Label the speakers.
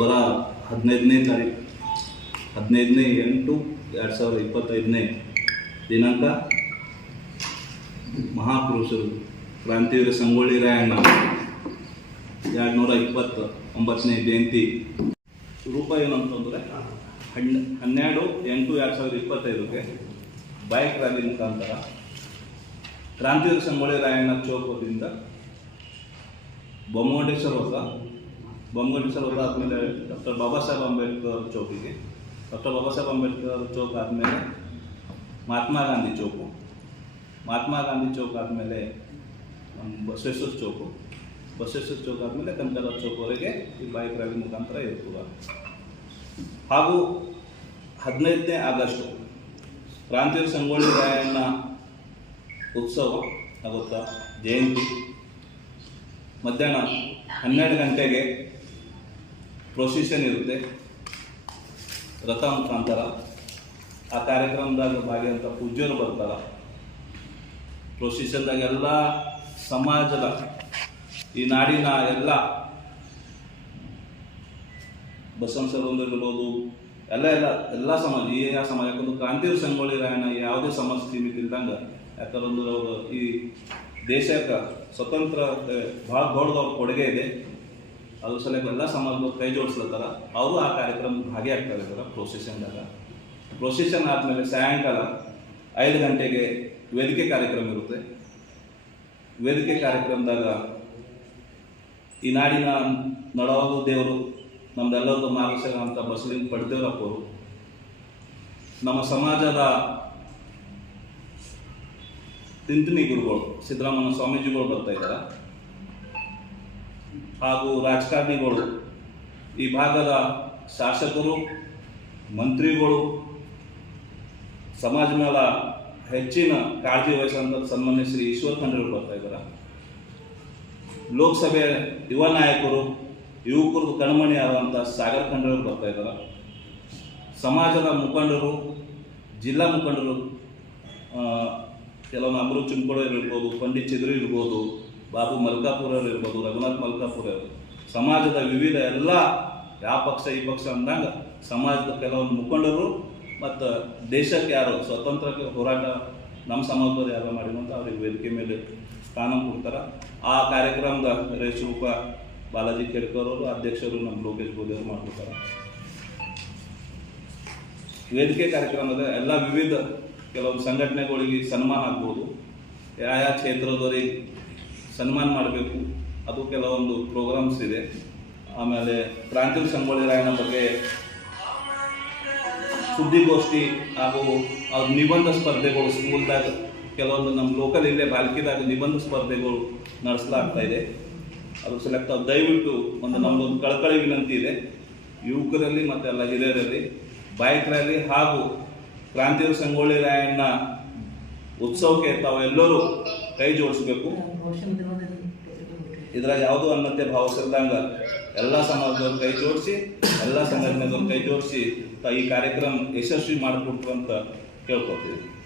Speaker 1: ಬರ ಹದಿನೈದನೇ ತಾರೀಕು ಹದಿನೈದನೇ ಎಂಟು ಎರಡು ಸಾವಿರದ ಇಪ್ಪತ್ತೈದನೇ ದಿನಾಂಕ. ಮಹಾಪುರುಷರು, ಕ್ರಾಂತಿವೀರ ಸಂಗೊಳ್ಳಿ ರಾಯಣ್ಣ. ಎರಡು ನೂರ ಇಪ್ಪತ್ತು ಒಂಬತ್ತನೇ ಜಯಂತಿ. ರೂಪ ಏನಂತಂದರೆ ಹಣ್ ಹನ್ನೆರಡು ಎಂಟು ಎರಡು ಸಾವಿರದ ಇಪ್ಪತ್ತೈದಕ್ಕೆ ಬೈಕ್ ರ್ಯಾಲಿ ಮುಖಾಂತರ ಕ್ರಾಂತಿವೀರ ಸಂಗೊಳ್ಳಿ ರಾಯಣ್ಣ ಚೌಕದಿಂದ ಬೊಮ್ಮಡೇಶ್ವರ ಹೊಸ ಬೊಮ್ಮಗೊಂಡೇಶ್ವರ ಸರ್ ಆದಮೇಲೆ ಡಾಕ್ಟರ್ ಬಾಬಾ ಸಾಹೇಬ್ ಅಂಬೇಡ್ಕರ್ ಚೌಕಿಗೆ. ಡಾಕ್ಟರ್ ಬಾಬಾ ಸಾಹೇಬ್ ಅಂಬೇಡ್ಕರ್ ಚೌಕ್ ಆದಮೇಲೆ ಮಹಾತ್ಮ ಗಾಂಧಿ ಚೌಕು. ಮಹಾತ್ಮ ಗಾಂಧಿ ಚೌಕ್ ಆದಮೇಲೆ ಬಸವೇಶ್ವರ ಚೌಕು. ಬಸವೇಶ್ವರ ಚೌಕ್ ಆದಮೇಲೆ ಕನಕದಾಸ ಚೌಕ್ವರೆಗೆ ಈ ಬೈಕ್ ರ್ಯಾಲಿ ಮುಖಾಂತರ ಇರ್ತದ. ಹಾಗೂ ಹದಿನೈದನೇ ಆಗಸ್ಟ್, ಪ್ರಾಂತೀಯ ಸಂಗೊಳ್ಳಿ ರಾಯಣ್ಣ ಉತ್ಸವ ಆಗುತ್ತಾ? ಜಯಂತಿ. ಮಧ್ಯಾಹ್ನ ಹನ್ನೆರಡು ಗಂಟೆಗೆ ಪ್ರೊಸಿಷನ್ ಇರುತ್ತೆ. ರಥ ಮುಖಾಂತರ. ಆ ಕಾರ್ಯಕ್ರಮದಾಗ ಭಾಗಿಯಂಥ ಪೂಜ್ಯರು ಬರ್ತಾರೆ. ಪ್ರೊಸಿಷನ್ದಾಗ ಎಲ್ಲ ಸಮಾಜದ, ಈ ನಾಡಿನ ಎಲ್ಲ ಬಸವಂತರೊಂದು ಇರ್ಬೋದು, ಎಲ್ಲ ಎಲ್ಲ ಎಲ್ಲ ಸಮಾಜ, ಈ ಯಾವ ಸಮಾಜ ಯಾಕಂದ್ರೆ ಕ್ರಾಂತಿವೀರ ಸಂಗೊಳ್ಳಿ ರಾಯಣ್ಣ ಯಾವುದೇ ಸಮಾಜ ಸೀಮಿತ ಇಲ್ದಂಗೆ ಯಾಕಂದ್ರೆ ಅವರು ಈ ದೇಶಕ್ಕೆ ಸ್ವತಂತ್ರ ಭಾಳ ದೊಡ್ಡದವ್ರ ಕೊಡುಗೆ ಇದೆ. ಅದ್ರ ಸಲುವಾಗಿ ಎಲ್ಲ ಸಮಾಜದವ್ರು ಕೈ ಜೋಡಿಸ್ಲತ್ತಾರ. ಅವರು ಆ ಕಾರ್ಯಕ್ರಮಕ್ಕೆ ಭಾಗಿಯಾಗ್ತಾರೆ ಇದ್ದಾರೆ ಪ್ರೊಸೆಷನ್ದಾಗ ಪ್ರೊಸೆಷನ್ ಆದಮೇಲೆ ಸಾಯಂಕಾಲ ಐದು ಗಂಟೆಗೆ ವೇದಿಕೆ ಕಾರ್ಯಕ್ರಮ ಇರುತ್ತೆ. ವೇದಿಕೆ ಕಾರ್ಯಕ್ರಮದಾಗ ಈ ನಾಡಿನ ನಡವಾದ ದೇವರು, ನಮ್ದೆಲ್ಲರದ್ದು ಮಾರ್ಗದರ್ಶಕ ಅಂತ ಬಸಲಿಂಗ್ ಪಡ್ದೇವರಪ್ಪರು ನಮ್ಮ ಸಮಾಜದ ತಿಂತಿನಿ ಗುರುಗಳು, ಸಿದ್ದರಾಮಯ್ಯ ಸ್ವಾಮೀಜಿಗಳು ಬರ್ತಾ ಇದ್ದಾರೆ. ಹಾಗೂ ರಾಜಕಾರಣಿಗಳು, ಈ ಭಾಗದ ಶಾಸಕರು, ಮಂತ್ರಿಗಳು, ಸಮಾಜ ಮೇಲೆ ಹೆಚ್ಚಿನ ಕಾಳಜಿ ವಹಿಸುವಂಥ ಸನ್ಮಾನ್ಯ ಶ್ರೀ ಈಶ್ವರ್ ಖಂಡ್ರಿ ಬರ್ತಾ ಇದ್ದಾರೆ ಲೋಕಸಭೆ ಯುವ ನಾಯಕರು, ಯುವಕರು ಕಣ್ಮಣಿ ಆದಂಥ ಸಾಗರ್ ಖಂಡ್ರೆಗಳು ಬರ್ತಾ ಇದ್ದಾರೆ ಸಮಾಜದ ಮುಖಂಡರು, ಜಿಲ್ಲಾ ಮುಖಂಡರು ಕೆಲವೊಂದು ಅಮೃತ್ ಚಿಂಕೋಳರು ಇರ್ಬೋದು, ಪಂಡಿತ್ ಚಿದ್ರು ಇರ್ಬೋದು ಬಾಬು ಮಲ್ಕಾಪುರವ್ರು ಇರ್ಬೋದು, ರಘುನಾಥ್ ಮಲ್ಕಾಪುರವ್ರು, ಸಮಾಜದ ವಿವಿಧ ಎಲ್ಲ ಯಾವ ಪಕ್ಷ ಈ ಪಕ್ಷ ಅಂದಾಗ ಸಮಾಜದ ಕೆಲವೊಂದು ಮುಖಂಡರು ಮತ್ತು ದೇಶಕ್ಕೆ ಯಾರು ಸ್ವತಂತ್ರಕ್ಕೆ ಹೋರಾಟ, ನಮ್ಮ ಸಮಾಜದವ್ರು ಯಾರು ಮಾಡಿದಂತ ಅವ್ರಿಗೆ ವೇದಿಕೆ ಮೇಲೆ ಸ್ಥಾನ ಕೊಡ್ತಾರೆ. ಆ ಕಾರ್ಯಕ್ರಮದ ರೇಷರೂಪ ಬಾಲಾಜಿ ಕೇಡ್ಕರ್ ಅವರು, ಅಧ್ಯಕ್ಷರು ನಮ್ಮ ಲೋಕೇಶ್ ಗೋಧಿ ಅವರು ಮಾಡ್ಕೊತಾರೆ ವೇದಿಕೆ ಕಾರ್ಯಕ್ರಮದ ಎಲ್ಲ ವಿವಿಧ ಕೆಲವೊಂದು ಸಂಘಟನೆಗಳಿಗೆ ಸನ್ಮಾನ ಆಗ್ಬೋದು. ಯಾವ ಕ್ಷೇತ್ರದವರಿಗೆ ಸನ್ಮಾನ ಮಾಡಬೇಕು. ಅದು ಕೆಲವೊಂದು ಪ್ರೋಗ್ರಾಮ್ಸ್ ಇದೆ. ಆಮೇಲೆ ಕ್ರಾಂತಿ ಸಂಗೊಳ್ಳಿ ರಾಯಣ್ಣ ಬಗ್ಗೆ ಸುದ್ದಿಗೋಷ್ಠಿ ಹಾಗೂ ಅವ್ರ ನಿಬಂಧ ಸ್ಪರ್ಧೆಗಳು ಸ್ಕೂಲ್ದಾಗ ಕೆಲವೊಂದು ನಮ್ಮ ಲೋಕಲ್ ಇಲ್ಲೇ ಬಾಲ್ಕಿದಾಗ ನಿಬಂಧ ಸ್ಪರ್ಧೆಗಳು ನಡೆಸಲಾಗ್ತಾ ಇದೆ. ಅದು ಸೆಲೆಕ್ಟ್ ದಯವಿಟ್ಟು ಒಂದು ನಮ್ಮದೊಂದು ಕಳಕಳಿ ವಿನಂತಿ ಇದೆ. ಯುವಕರಲ್ಲಿ ಮತ್ತು ಎಲ್ಲ ಹಿರಿಯರಲ್ಲಿ ಬೈಕ್ ಹಾಗೂ ಕ್ರಾಂತಿಯ ಸಂಗೊಳ್ಳಿ ರಾಯಣ್ಣ ಉತ್ಸವಕ್ಕೆ ತಾವೆಲ್ಲರೂ ಕೈ ಜೋಡಿಸ್ಬೇಕು. ಇದ್ರಾಗ ಯಾವುದು ಭಾವ ಭಾವಿಸಿದಂಗ ಎಲ್ಲ ಸಮಾಜದವ್ರು ಕೈ ಜೋಡಿಸಿ, ಎಲ್ಲ ಸಂಘಟನೆದವ್ರು ಕೈ ಜೋಡಿಸಿ ಈ ಕಾರ್ಯಕ್ರಮ ಯಶಸ್ವಿ ಮಾಡಿಕೊಟ್ರು ಅಂತ ಕೇಳ್ಕೊತೀವಿ